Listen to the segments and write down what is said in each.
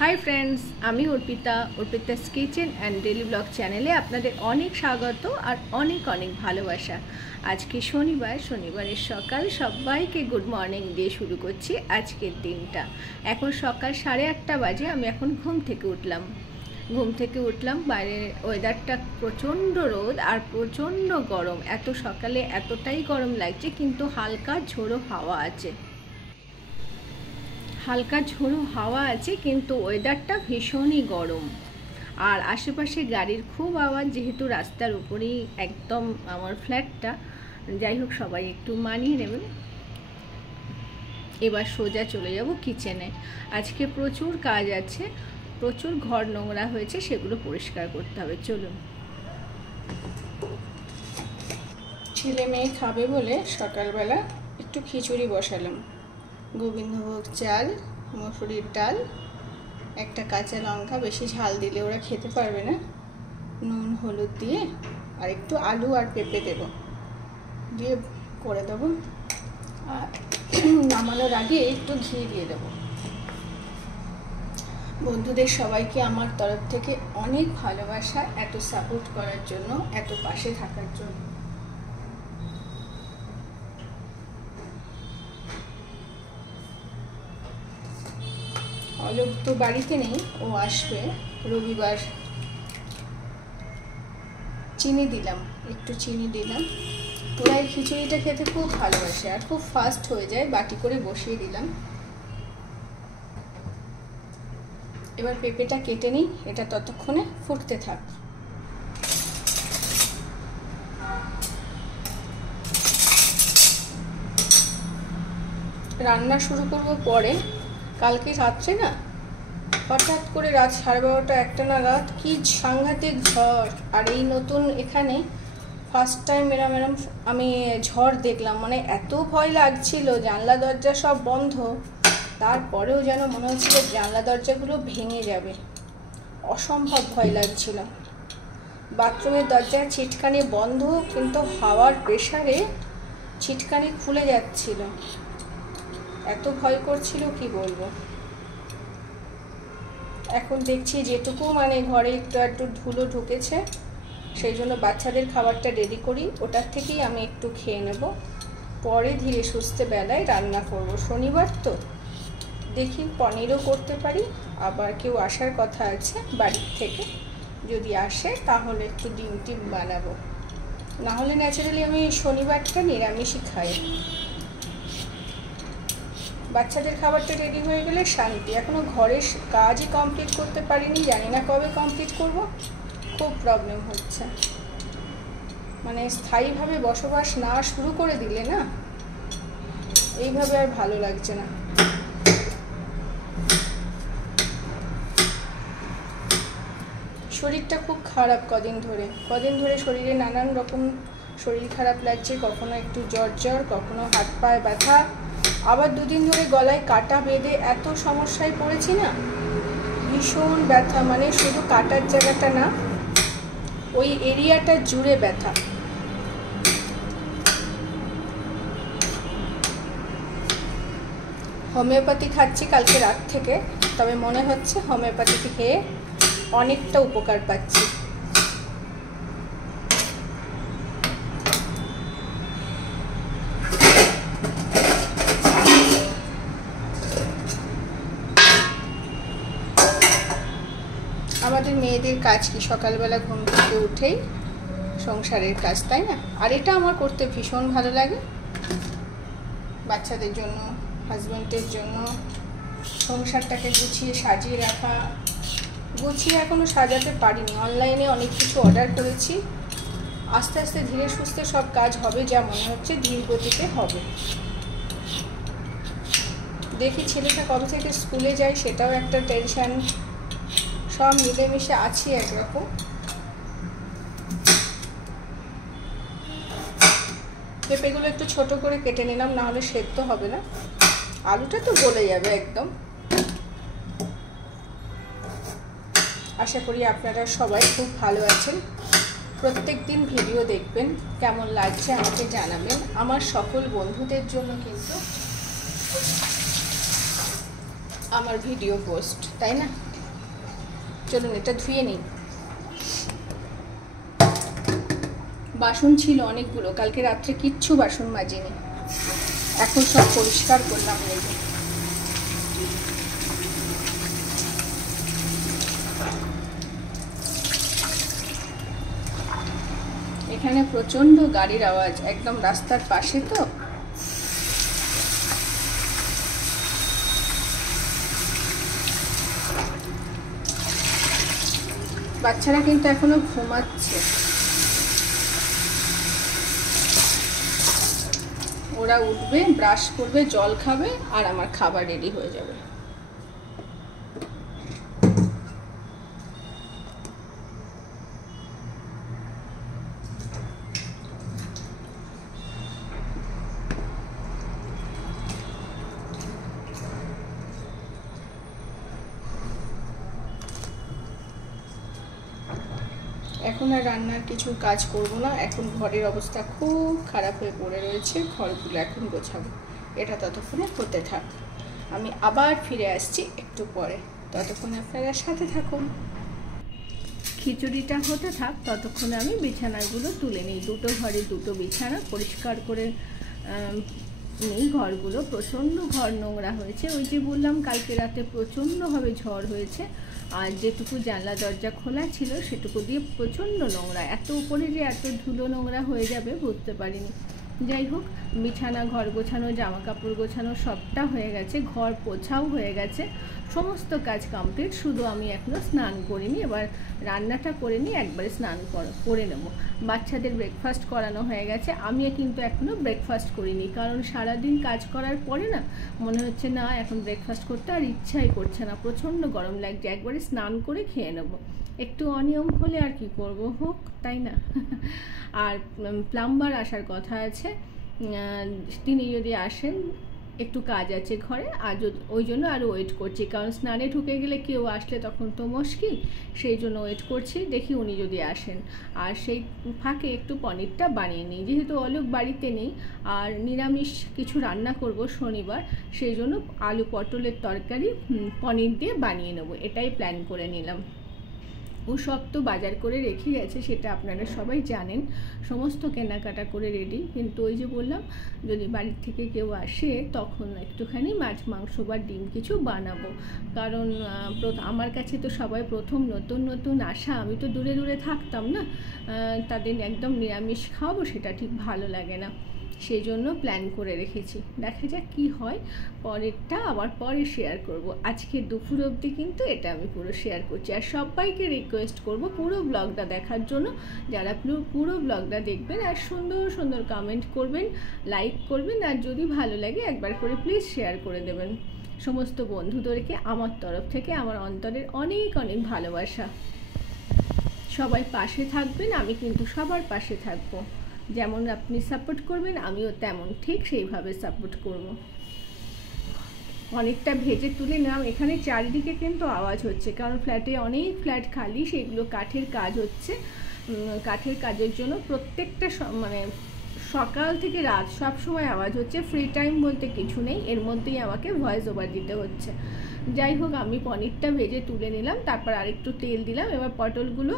Hi friends आमी अर्पितास kitchen and daily blog चैनेले आपनादेर अनेक स्वागत और अनेक अनेक भालोबासा। आज के शनिवार सकाल सबाइके गुड मर्निंग दिए शुरू करছি आजकेर दिनटा। এখন সকাল 8:30 বাজে। আমি এখন ঘুম থেকে উঠলাম বাইরের ওয়েদারটা প্রচণ্ড রোদ আর প্রচণ্ড গরম। এত সকালে এতটাই গরম লাগছে, কিন্তু হালকা ঝোড়ো হাওয়া আছে কিন্তু ওয়েদারটা ভীষণই গরম। আর আশেপাশে গাড়ির খুব আওয়াজ, যেহেতু রাস্তার উপরেই একদম আমার ফ্ল্যাটটা। যাই হোক, সবাই একটু মানিয়ে নেবেন। এবার সোজা চলে যাব কিচেনে। আজকে প্রচুর কাজ আছে, প্রচুর ঘর নোংরা হয়েছে, সেগুলো পরিষ্কার করতে হবে। চলুন। ছেলে মেয়ে খাবে বলে সকালবেলা একটু খিচুড়ি বসালাম। গোবিন্দভোগ চাল, মসুরির ডাল, একটা কাঁচা লঙ্কা, বেশি ঝাল দিলে ওরা খেতে পারবে না, নুন হলুদ দিয়ে আর একটু আলু আর পেঁপে দেব, দিয়ে করে দেবো। আর নামানোর আগে একটু ঘি দিয়ে দেবো। বন্ধুদের সবাইকে আমার তরফ থেকে অনেক ভালোবাসা, এত সাপোর্ট করার জন্য, এত পাশে থাকার জন্য। অলোক তো বাড়িতে নেই, ও আসবে রবিবার। একটু চিনি দিলাম। ওরা এই খিচুড়িটা খেতে খুব ভালোবাসে আর খুব ফাস্ট হয়ে যায়। বাটি করে বসিয়ে দিলাম। এবার পেঁপেটা কেটে নিই, এটা ততক্ষণে ফুটতে থাক। রান্না শুরু করব পরে। কালকে রাত্রে না হঠাৎ করে রাত 12:30 1টা নাগাদ কি সাংঘাতিক ঝড়। আর এই নতুন এখানে ফার্স্ট টাইম এরম আমি ঝড় দেখলাম। মানে এত ভয় লাগছিল, জানলা দরজা সব বন্ধ, তারপরেও যেন মনে হচ্ছিল জানলা দরজাগুলো ভেঙে যাবে। অসম্ভব ভয় লাগছিল। বাথরুমের দরজায় ছিটকানি বন্ধ, কিন্তু হাওয়ার প্রেসারে ছিটকানি খুলে যাচ্ছিল। এত ভয় করছিল কি বলবো। এখন দেখছি যেটুকু মানে ঘরে একটু ধুলো ঢুকেছে, সেই জন্য বাচ্চাদের খাবারটা রেডি করি, ওটার থেকেই আমি একটু খেয়ে নেব। পরে ধীরে সুস্থে বেলায় রান্না করব। শনিবার তো, দেখি পনিরও করতে পারি। আবার কেউ আসার কথা আছে বাড়ির থেকে, যদি আসে তাহলে একটু ডিম টিম বানাবো। নাহলে ন্যাচারালি আমি শনিবারটা নিরামিষই খাই। বাচ্চাদের খাবারটা রেডি হয়ে গেলে শান্তি। এখনো ঘরের কাজই কমপ্লিট করতে পারিনি, জানি না কবে কমপ্লিট করব। খুব প্রবলেম হচ্ছে। মানে স্থায়ীভাবে বসবাস না শুরু করে দিলে না, এইভাবে আর ভালো লাগছে না। শরীরটা খুব খারাপ কদিন ধরে শরীরে নানান রকম শরীর খারাপ লাগছে। কখনো একটু জ্বর, কখনো হাত পায়ে ব্যথা, আবার 2 দিন ধরে গলায় কাটা বেঁধে এত সমস্যায় পড়েছি না, ভীষণ ব্যথা। মানে শুধু কাটার জায়গাটা না, ওই এরিয়াটা জুড়ে ব্যথা। হোমিওপ্যাথি খাচ্ছি কালকে রাত থেকে, তবে মনে হচ্ছে হোমিওপ্যাথি খেয়ে অনেকটা উপকার পাচ্ছি। আমাদের মেয়েদের কাজ কি, সকালবেলা ঘুম থেকে উঠেই সংসারের কাজ, তাই না? আর এটা আমার করতে ভীষণ ভালো লাগে। বাচ্চাদের জন্য, হাজব্যান্ডের জন্য সংসারটাকে গুছিয়ে সাজিয়ে রাখা। গুছিয়ে এখনো সাজাতে পারিনি, অনলাইনে অনেক কিছু অর্ডার করেছি। আস্তে আস্তে ধীরে সুস্থে সব কাজ হবে, যা মনে হচ্ছে ধীর গতিতে হবে। দেখি ছেলেটা কবে থেকে স্কুলে যায়, সেটাও একটা টেনশন। সব মিলেমিশে আছি একরকম। পেঁপেগুলো একটু ছোট করে কেটে নিলাম, না হলে সেদ্ধ হবে না। আলুটা তো গলে যাবে একদম। আশা করি আপনারা সবাই খুব ভালো আছেন। প্রত্যেক দিন ভিডিও দেখবেন, কেমন লাগছে আমাকে জানাবেন। আমার সকল বন্ধুদের জন্য কিন্তু আমার ভিডিও পোস্ট, তাই না? চলুন এটা ধুয়ে নিই। বাসন ছিল অনেকগুলো, কালকে রাত্রে কিচ্ছু বাসন মাজিনি, এখন সব পরিষ্কার করলাম। লেগে এখানে প্রচন্ড গাড়ির আওয়াজ, একদম রাস্তার পাশে তো। বাচ্চারা কিন্তু এখনো ঘুমাচ্ছে, ওরা উঠবে, ব্রাশ করবে, জল খাবে, আর আমার খাবার রেডি হয়ে যাবে। এখন আর রান্নার কিছু কাজ করব না, এখন ঘরের অবস্থা খুব খারাপ হয়ে পড়ে রয়েছে, ঘরগুলো এখন গোছাবো। এটা ততক্ষণে হতে থাক, আমি আবার ফিরে আসছি একটু পরে, ততক্ষণে আপনারা সাথে থাকুন। খিচুড়িটা হতে থাক, ততক্ষণে আমি বিছানাগুলো তুলে নিই। দুটো ঘরে দুটো বিছানা পরিষ্কার করে নেই। ঘরগুলো প্রচণ্ড ঘর নোংরা হয়েছে, ওই যে বললাম কালকে রাতে প্রচণ্ডভাবে ঝড় হয়েছে, আর যেটুকু জানলা দরজা খোলা ছিল সেটুকু দিয়ে প্রচণ্ড নোংরা। এত উপরে যে এত ধুলো নোংরা হয়ে যাবে বুঝতে পারিনি। যাই হোক, বিছানা, ঘর গোছানো, জামা কাপড় গোছানো সবটা হয়ে গেছে, ঘর পোছাও হয়ে গেছে, সমস্ত কাজ কমপ্লিট। শুধু আমি এখনও স্নান করিনি, এবার রান্নাটা করে নিই, একবারে স্নান করে নেব। বাচ্চাদের ব্রেকফাস্ট করানো হয়ে গেছে, আমিও কিন্তু এখনও ব্রেকফাস্ট করিনি, কারণ সারাদিন কাজ করার পরে না মনে হচ্ছে না এখন ব্রেকফাস্ট করতে আর ইচ্ছাই করছে না, প্রচণ্ড গরম লাগছে, একবারে স্নান করে খেয়ে নেব। একটু অনিয়ম হলে আর কি করব, হোক, তাই না? আর প্লাম্বার আসার কথা আছে, তিনি যদি আসেন, একটু কাজ আছে ঘরে, আর ওই জন্য আরও ওয়েট করছি, কারণ স্নানে ঢুকে গেলে কেউ আসলে তখন তো মুশকিল, সেই জন্য ওয়েট করছি, দেখি উনি যদি আসেন। আর সেই ফাঁকে একটু পনিরটা বানিয়ে নিই, যেহেতু অলোক বাড়িতে নেই, আর নিরামিষ কিছু রান্না করব শনিবার, সেই জন্য আলু পটলের তরকারি পনির দিয়ে বানিয়ে নেব, এটাই প্ল্যান করে নিলাম। ও সব তো বাজার করে রেখে গেছে, সেটা আপনারা সবাই জানেন, সমস্ত কেনাকাটা করে রেডি। কিন্তু ওই যে বললাম, যদি বাড়ির থেকে কেউ আসে তখন একটুখানি মাছ, মাংস বা ডিম কিছু বানাবো, কারণ আমার কাছে তো সবাই প্রথম নতুন নতুন আসা, আমি তো দূরে দূরে থাকতাম না, তাদের একদম নিরামিষ খাওয়াবো সেটা ঠিক ভালো লাগে না, সেই জন্য প্ল্যান করে রেখেছি। দেখা যাক কি হয়, পরেরটা আবার পরে শেয়ার করব। আজকে দুপুর অবধি কিন্তু এটা আমি পুরো শেয়ার করছি, আর সবাইকে রিকোয়েস্ট করব পুরো ব্লগটা দেখার জন্য। যারা পুরো ব্লগটা দেখবেন আর সুন্দর সুন্দর কমেন্ট করবেন, লাইক করবেন, আর যদি ভালো লাগে একবার করে প্লিজ শেয়ার করে দেবেন। সমস্ত বন্ধুদেরকে আমার তরফ থেকে আমার অন্তরের অনেক অনেক ভালোবাসা। সবাই পাশে থাকবেন, আমি কিন্তু সবার পাশে থাকবো। যেমন আপনি সাপোর্ট করবেন, আমিও তেমন ঠিক সেইভাবে সাপোর্ট করব। অনেকটা ভেজে তুলে নিলাম, এখানে চারিদিকে কিন্তু আওয়াজ হচ্ছে, কারণ ফ্ল্যাটে অনেক ফ্ল্যাট খালি, সেগুলো কাঠের কাজ হচ্ছে। কাঠের কাজের জন্য প্রত্যেকটা মানে সকাল থেকে রাত সব সময় আওয়াজ হচ্ছে, ফ্রি টাইম বলতে কিছু নেই, এর মধ্যেই আমাকে ভয়েস ওভার দিতে হচ্ছে। যাই হোক, আমি পনিরটা ভেজে তুলে নিলাম, তারপর আরেকটু তেল দিলাম, এবার পটলগুলো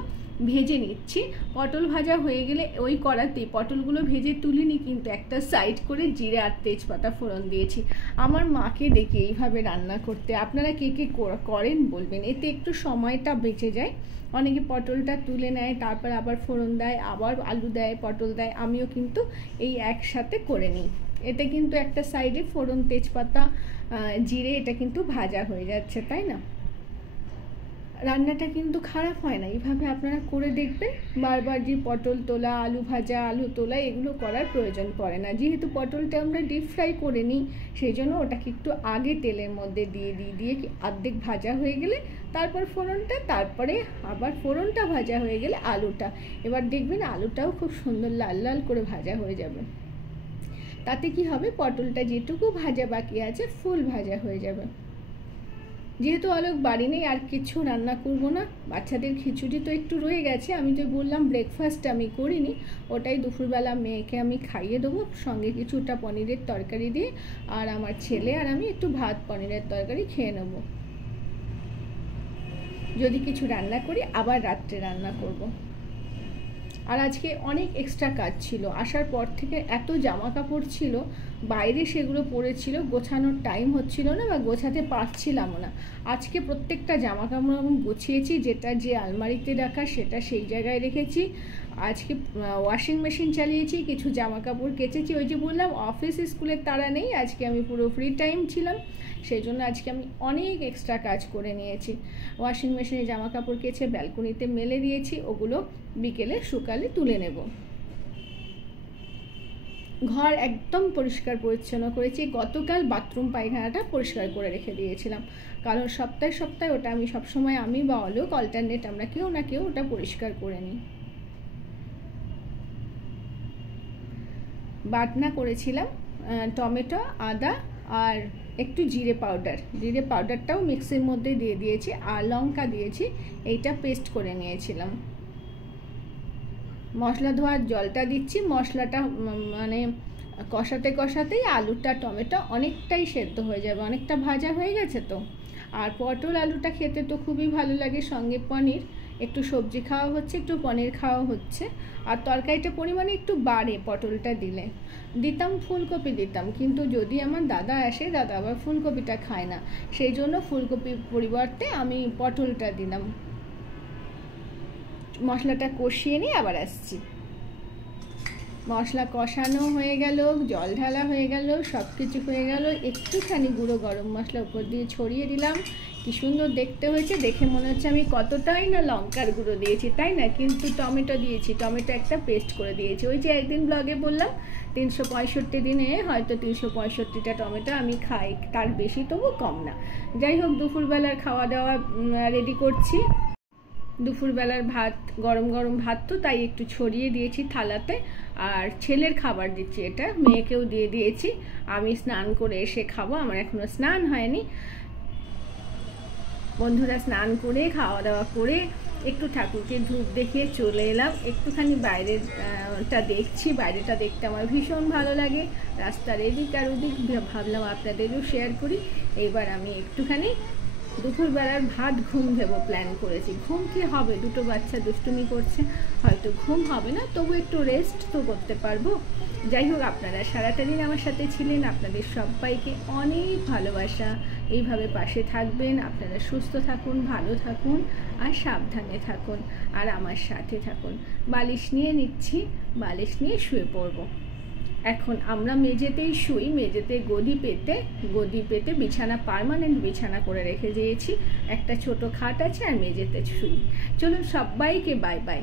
ভেজে নিচ্ছি। পটল ভাজা হয়ে গেলে ওই কড়াতেই পটলগুলো ভেজে তুলিনি, কিন্তু একটা সাইড করে জিরে আর তেজপাতা ফোড়ন দিয়েছি। আমার মাকে দেখি এইভাবে রান্না করতে, আপনারা কে কে করেন বলবেন, এতে একটু সময়টা বেঁচে যায়। অনেকে পটলটা তুলে নেয়, তারপর আবার ফোড়ন দেয়, আবার আলু দেয়, পটল দেয়, আমিও কিন্তু এই একসাথে করে নিই। এতে কিন্তু একটা সাইডে ফোড়ন, তেজপাতা, জিরে এটা কিন্তু ভাজা হয়ে যাচ্ছে, তাই না? রান্নাটা কিন্তু খারাপ হয় না, এইভাবে আপনারা করে দেখবেন। বারবার যে পটল তোলা, আলু ভাজা, আলু তোলা এগুলো করার প্রয়োজন পড়ে না, যেহেতু পটলটা আমরা ডিপ ফ্রাই করে নিই, সেই জন্য ওটাকে একটু আগে তেলের মধ্যে দিয়ে অর্ধেক ভাজা হয়ে গেলে তারপর ফোড়নটা, তারপরে আবার ফোড়নটা ভাজা হয়ে গেলে আলুটা, এবার দেখবেন আলুটাও খুব সুন্দর লাল লাল করে ভাজা হয়ে যাবে। তাতে কি হবে, পটলটা যেটুকু ভাজা বাকি আছে ফুল ভাজা হয়ে যাবে। যেহেতু অলোক বাড়ি নেই, আর কিছু রান্না করব না। বাচ্চাদের খিচুড়ি তো একটু রয়ে গেছে, আমি যে বললাম ব্রেকফাস্ট আমি করিনি, ওটাই দুপুরবেলা মেয়েকে আমি খাইয়ে দেবো, সঙ্গে কিছুটা পনিরের তরকারি দিয়ে, আর আমার ছেলে আর আমি একটু ভাত পনিরের তরকারি খেয়ে নেব। যদি কিছু রান্না করি আবার রাত্রে রান্না করব। আর আজকে অনেক এক্সট্রা কাজ ছিল, আসার পর থেকে এত জামা কাপড় ছিল বাইরে, সেগুলো পড়েছিল, গোছানোর টাইম হচ্ছিল না বা গোছাতে পারছিলামও না। আজকে প্রত্যেকটা জামা কাপড় আমি গুছিয়েছি, যেটা যে আলমারিতে রাখা সেটা সেই জায়গায় রেখেছি। আজকে ওয়াশিং মেশিন চালিয়েছি, কিছু জামা কাপড় কেচেছি। ওই যে বললাম অফিস স্কুলের তাড়া নেই, আজকে আমি পুরো ফ্রি টাইম ছিলাম, সেই জন্য আজকে আমি অনেক এক্সট্রা কাজ করে নিয়েছি। ওয়াশিং মেশিনে জামা কাপড় কেচে ব্যালকনিতে মেলে দিয়েছি, ওগুলো বিকেলে শুকালে তুলে নেব। ঘর একদম পরিষ্কার পরিচ্ছন্ন করেছি। গতকাল বাথরুম পায়খানাটা পরিষ্কার করে রেখে দিয়েছিলাম, কারণ সপ্তাহে সপ্তাহে ওটা আমি সবসময়, আমি বা অলোক অল্টারনেট আমরা কেউ না কেউ ওটা পরিষ্কার করে নিই। বাটনা করেছিলাম টমেটো, আদা আর একটু জিরে পাউডারটাও মিক্সির মধ্যে দিয়ে দিয়েছি, আর লঙ্কা দিয়েছি, এইটা পেস্ট করে নিয়েছিলাম। মশলা ধোয়ার জলটা দিচ্ছি, মশলাটা মানে কষাতে কষাতেই আলুটা টমেটো অনেকটাই সেদ্ধ হয়ে যাবে, অনেকটা ভাজা হয়ে গেছে তো। আর পটল আলুটা খেতে তো খুবই ভালো লাগে, সঙ্গে পনির, একটু সবজি খাওয়া হচ্ছে, একটু পনির খাওয়া হচ্ছে। আর তরকারিটা পরিমাণে একটু বাড়ে পটলটা দিলে। দিতাম ফুলকপি দিতাম, কিন্তু যদি আমার দাদা আসে, দাদা আবার ফুলকপিটা খায় না, সেই জন্য ফুলকপির পরিবর্তে আমি পটলটা দিলাম। মশলাটা কষিয়ে নিয়ে আবার আসছি। মশলা কষানো হয়ে গেল, জল ঢালা হয়ে গেল, সব কিছু হয়ে গেল, একটুখানি গুঁড়ো গরম মশলা উপর দিয়ে ছড়িয়ে দিলাম। কি সুন্দর দেখতে হয়েছে, দেখে মনে হচ্ছে আমি কতটাই না লঙ্কার গুঁড়ো দিয়েছি, তাই না? কিন্তু টমেটো দিয়েছি, টমেটো একটা পেস্ট করে দিয়েছি। ওই যে একদিন ব্লগে বললাম 365 দিনে হয়তো 365টা টমেটো আমি খাই, তার বেশি তবু কম না। যাই হোক, দুপুরবেলার খাওয়া দাওয়া রেডি করছি। দুপুরবেলার ভাত, গরম গরম ভাত তো, তাই একটু ছড়িয়ে দিয়েছি থালাতে। আর ছেলের খাবার দিচ্ছি, এটা মেয়েকেও দিয়ে দিয়েছি। আমি স্নান করে এসে খাবো, আমার এখনো স্নান হয়নি। বন্ধুরা স্নান করে খাওয়া দাওয়া করে একটু ঠাকুরকে ধূপ দেখিয়ে চলে এলাম। একটুখানি বাইরেটা দেখছি, বাইরেটা দেখতে আমার ভীষণ ভালো লাগে, রাস্তার এদিক আর ওদিক, ভাবলাম আপনাদেরও শেয়ার করি। এবার আমি একটুখানি দুপুরবেলার ভাত ঘুম দেবো প্ল্যান করেছি। ঘুম কি হবে, দুটো বাচ্চা দুষ্টুমি করছে, হয়তো ঘুম হবে না, তবু একটু রেস্ট তো করতে পারবো। যাই হোক, আপনারা সারাটা দিন আমার সাথে ছিলেন, আপনাদের সবাইকে অনেক ভালোবাসা। এইভাবে পাশে থাকবেন, আপনারা সুস্থ থাকুন, ভালো থাকুন আর সাবধানে থাকুন, আর আমার সাথে থাকুন। বালিশ নিয়ে নিচ্ছি, বালিশ নিয়ে শুয়ে পড়বো। এখন আমরা মেঝেতেই শুই, মেঝেতে গদি পেতে বিছানা, পার্মানেন্ট বিছানা করে রেখে দিয়েছি। একটা ছোট খাট আছে আর মেঝেতে শুই। চলুন, সবাইকে বাই বাই।